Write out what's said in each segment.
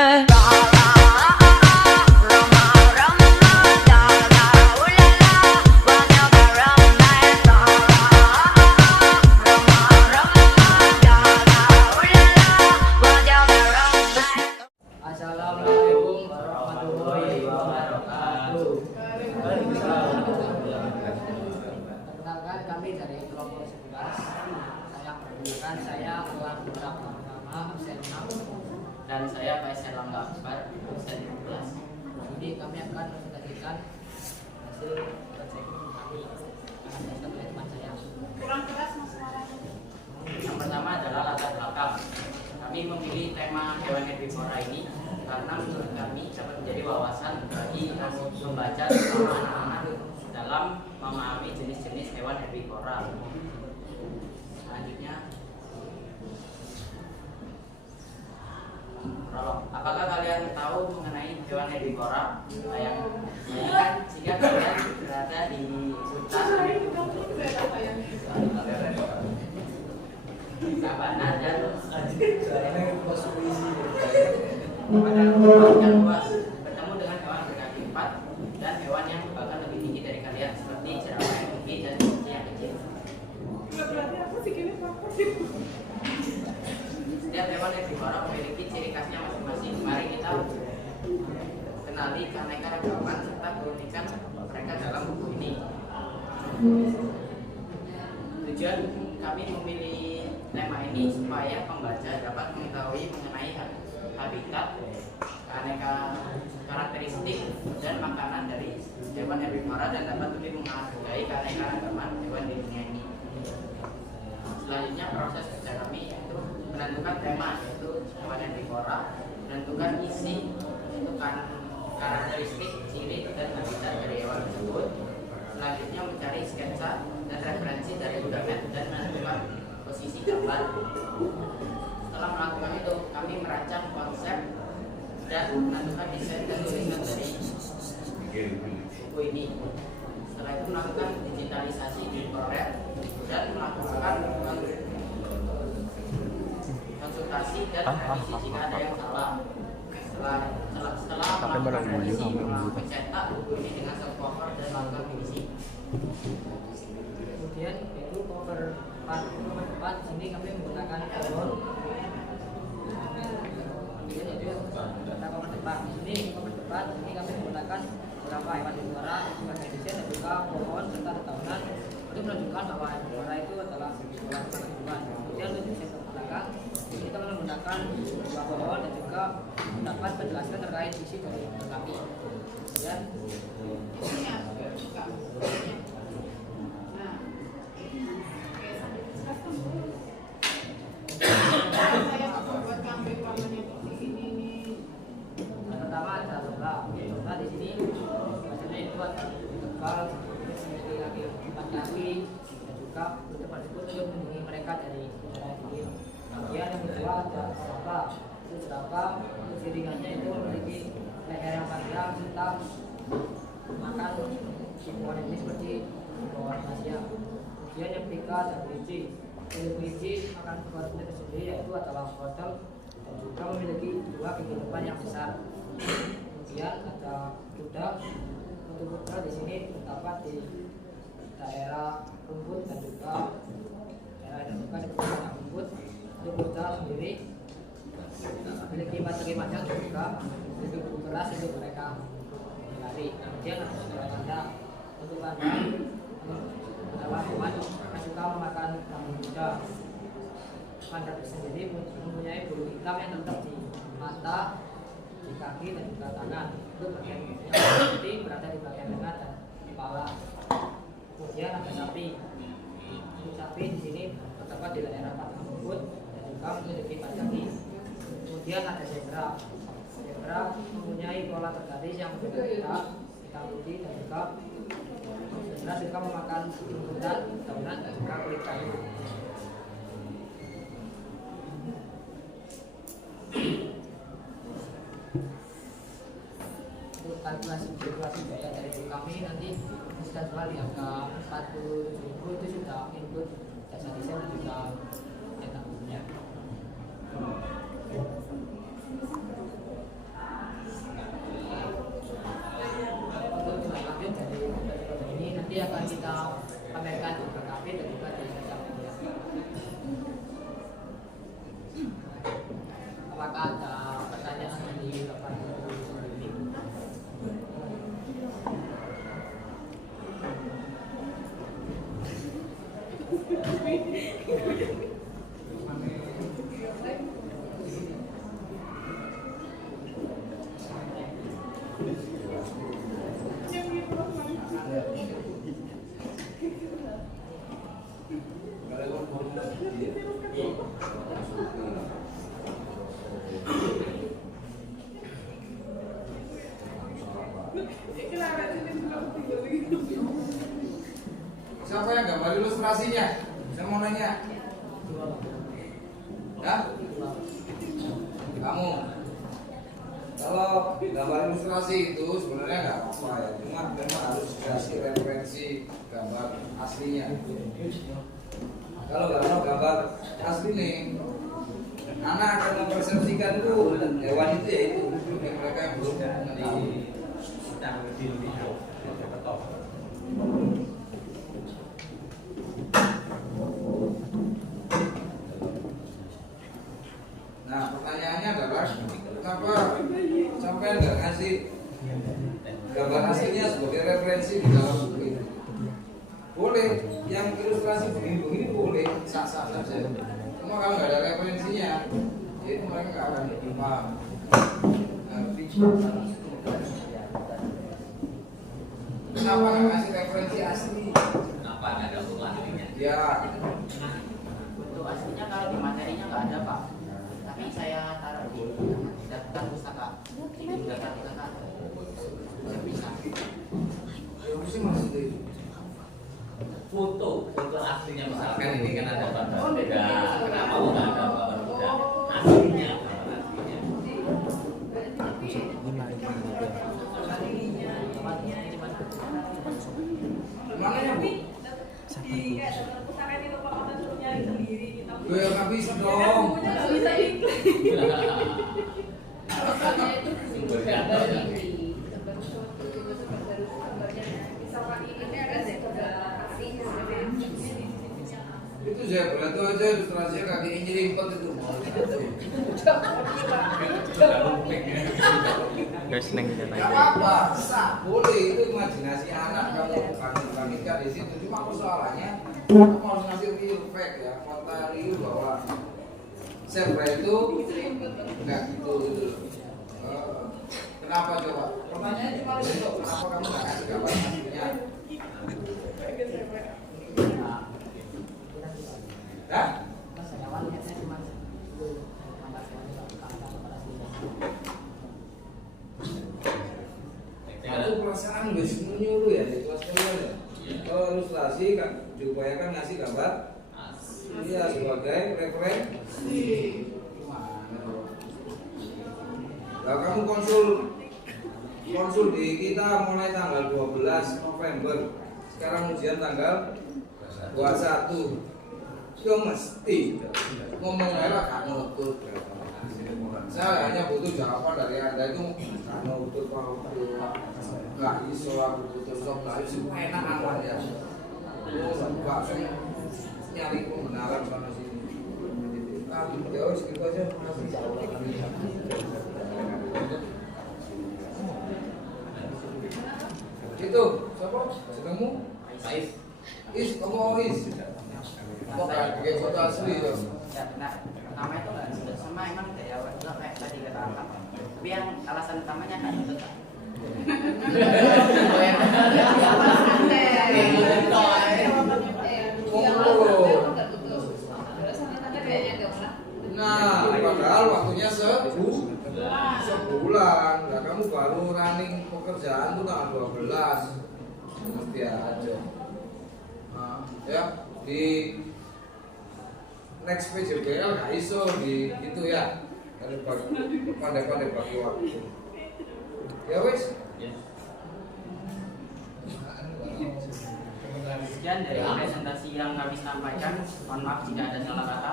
Assalamualaikum warahmatullahi wabarakatuh. Perkenalkan, kami dari kelompok 11. Saya telah bersama absen 6 dan saya Faisal Langga Akbar, absen 12. Jadi kami akan mempresentasikan hasil proyek kami oleh teman saya. Kurang keras masalahnya. Yang pertama adalah latar belakang. Kami memilih tema hewan herbivora ini karena menurut kami dapat menjadi wawasan bagi membaca terutama anak-anak dalam memahami jenis-jenis hewan herbivora. Selanjutnya, prolog. Apakah kalian tahu mengenai hewan herbivora? Yang kan jika kalian berada di hutan, sabana dan pada ruang yang luas bertemu dengan hewan berkaki 4 dan hewan yang bahkan lebih tinggi dari kalian seperti jerapah yang tinggi dan kucing yang kecil. Setiap hewan herbivora memiliki ciri khasnya masing-masing. Mari kita kenali keanekaragaman serta keunikan mereka dalam buku ini. Tujuan kami memilih tema ini supaya pembaca dapat mengetahui mengenai habitat, karakteristik dan makanan dari hewan herbivora dan dapat lebih menghargai keanekaragaman hewan di dunia ini. Selanjutnya proses kerja kami yaitu menentukan tema yaitu hewan herbivora, menentukan isi yaitu karakteristik, ciri dan habitat dari hewan tersebut. Selanjutnya mencari sketsa dan referensi dari internet dan menentukan posisi gambar. Setelah melakukan itu, kami merancang konsep dan menentukan desain dan tulisan dari buku ini. Setelah itu melakukan digitalisasi di Corel dan melakukan konsultasi dan revisi jika ada yang salah. Setelah melakukan revisi, mencetak buku ini dengan soft cover dan melakukan finishing. Kemudian itu cover 4 sini kami menggunakan pohon. Kemudian itu kita cover depan. Cover depan ini kami menggunakan beberapa hewan herbivora sebagai desain dan juga pohon serta dedaunan untuk menunjukkan bahwa herbivora itu adalah hewan hewan. Kemudian untuk desain belakang ini kami menggunakan dua pohon dan juga dapat menjelaskan terkait isi dari kami. Kemudian pertama ada lomba di sini hasilnya itu ada tebal memiliki kaki 4 kaki dan juga untuk tersebut untuk melindungi mereka dari ini. Kemudian yang kedua ada jerapah ciri-cirinya itu memiliki leher yang panjang serta makan pohon ini seperti pohon Asia. Kemudian yang ketiga ada kelinci makan buah tersendiri yaitu adalah wortel dan juga memiliki dua gigi depan yang besar. Kemudian ada kuda. Untuk kuda di sini terdapat di daerah rumput dan juga daerah yang bukan di daerah rumput. Untuk kuda sendiri memiliki materi panjang dan juga memiliki bulu keras untuk mereka berlari. Kemudian ada tanda untuk tanda adalah hewan yang suka memakan rambut kuda. Panda sendiri mempunyai bulu hitam yang tetap di mata, di kaki dan juga tangan. Itu bagian yang putih berada di bagian lengan dan kepala. Kemudian ada sapi. Untuk sapi di sini terdapat di daerah batang rumput dan juga memiliki 4 kaki. Kemudian ada zebra. Zebra mempunyai pola tergaris yang berbeda, hitam putih dan juga zebra juga memakan rumputan, daunan dan juga kulit kayu. Untuk kalkulasi biaya dari kami nanti bisa jual di angka 47.000 itu sudah input jasa desain dan juga cetak bukunya. Siapa yang gambar ilustrasinya? Saya mau nanya. Ya? Kamu. Kalau gambar ilustrasi itu sebenarnya nggak apa-apa ya, cuma memang harus dikasih referensi gambar aslinya. Kalau nggak mau gambar asli nih, anak akan mempersepsikan itu hewan itu ya itu. Mungkin mereka yang belum tahu. Nah, pertanyaannya adalah kenapa sampai nggak ngasih gambar aslinya sebagai referensi di dalam buku itu? Boleh, yang ilustrasi begini-begini boleh, sah-sah saja. Cuma kalau nggak ada referensinya, ya itu mereka nggak akan paham. Kenapa nggak ngasih referensi asli? Kenapa nggak ada untuk aslinya? Ya, Untuk aslinya kalau di materinya nggak ada Pak. Tapi saya taruh di daftar pustaka. Di daftar pustaka bisa. apa sih maksudnya itu? Foto aslinya misalkan ini kan ada gambar kuda, kenapa nggak ada gambar kuda aslinya? Mana ya Bu? Gue nggak bisa dong. Sumber gambar kan? Itu saya beratu aja ilustrasinya kaki nyerimpet itu. Gak apa-apa, sah, boleh itu imajinasi anak kamu bukan nikah di situ. Cuma persoalannya kamu harus ngasih real fact ya, fakta real bahwa zebra itu nggak gitu gitu. Kenapa coba? Pertanyaannya cuma itu, kenapa kamu nggak kasih gambar aslinya? Hah? Aku perasaan nggak menyuruh ya di kelas kalian ya. Kalau ilustrasi kan diupayakan ngasih gambar, iya sebagai referensi. Nah, kamu konsul di kita mulai tanggal 12 November. Sekarang ujian tanggal 21. Itu mesti ngomong merah kan nutut. Saya hanya butuh jawaban dari Anda itu kan nutut kalau nggak iso aku butuh sok nggak iso enak aja. Pak saya nyari pembenaran sana sini. Ya wis gitu aja. Itu siapa? Ketemu? Is, kamu Is. Kok kayak pakai foto asli itu? Ya benar. Pertama itu nggak sudah sama emang gaya juga kayak tadi kata Akang. Tapi yang alasan utamanya kan itu Kak. Nah, padahal waktunya sebulan. Nah, kamu baru running pekerjaan tuh tanggal 12. Mesti aja. Nah, ya di next PJBL nggak iso di itu ya. Pandai-pandai bagi waktu. Ya wes. Sekian dari presentasi yang kami sampaikan. Mohon maaf jika ada salah kata.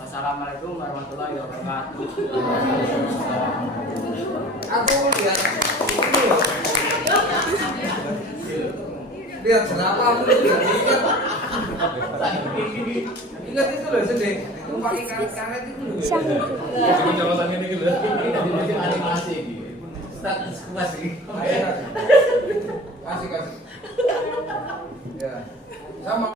Wassalamualaikum warahmatullahi wabarakatuh. Aku lihat kenapa aku lihat ingat itu loh sedih itu pakai karet itu loh. Ini jawabannya ini gitu. Ini animasi ini. Status masih. Kasih ya sama